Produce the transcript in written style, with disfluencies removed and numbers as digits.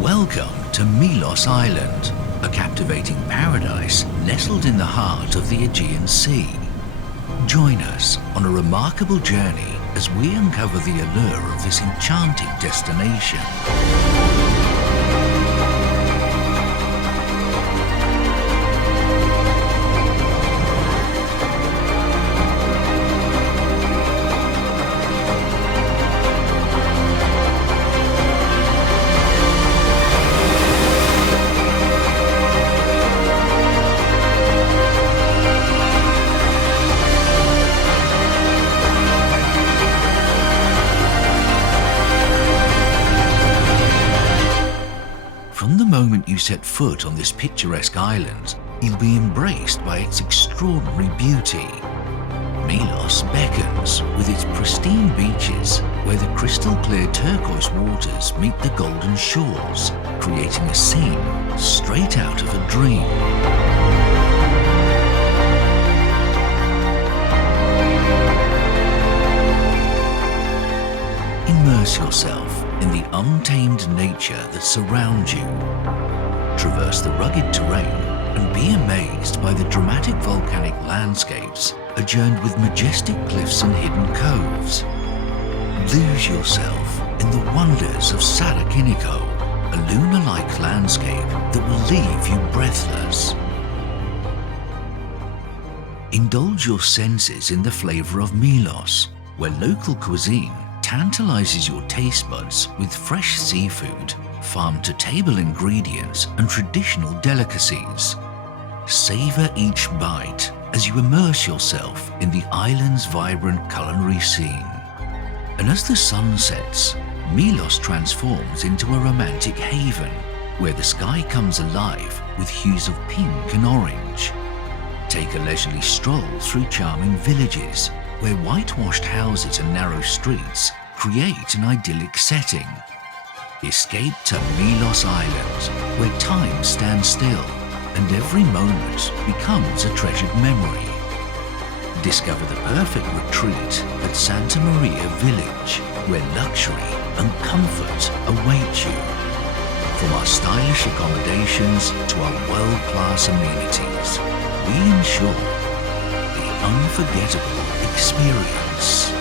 Welcome to Milos Island, a captivating paradise nestled in the heart of the Aegean Sea. Join us on a remarkable journey as we uncover the allure of this enchanting destination. From the moment you set foot on this picturesque island, you'll be embraced by its extraordinary beauty. Milos beckons with its pristine beaches, where the crystal-clear turquoise waters meet the golden shores, creating a scene straight out of a dream. Immerse yourself in the untamed nature that surrounds you. Traverse the rugged terrain and be amazed by the dramatic volcanic landscapes adjoined with majestic cliffs and hidden coves. Lose yourself in the wonders of Sarakiniko, a lunar-like landscape that will leave you breathless. Indulge your senses in the flavor of Milos, where local cuisine tantalizes your taste buds with fresh seafood, farm-to-table ingredients and traditional delicacies. Savor each bite as you immerse yourself in the island's vibrant culinary scene. And as the sun sets, Milos transforms into a romantic haven, where the sky comes alive with hues of pink and orange. Take a leisurely stroll through charming villages, where whitewashed houses and narrow streets create an idyllic setting. Escape to Milos Island, where time stands still and every moment becomes a treasured memory. Discover the perfect retreat at Santa Maria Village, where luxury and comfort await you. From our stylish accommodations to our world-class amenities, we ensure the unforgettable experience.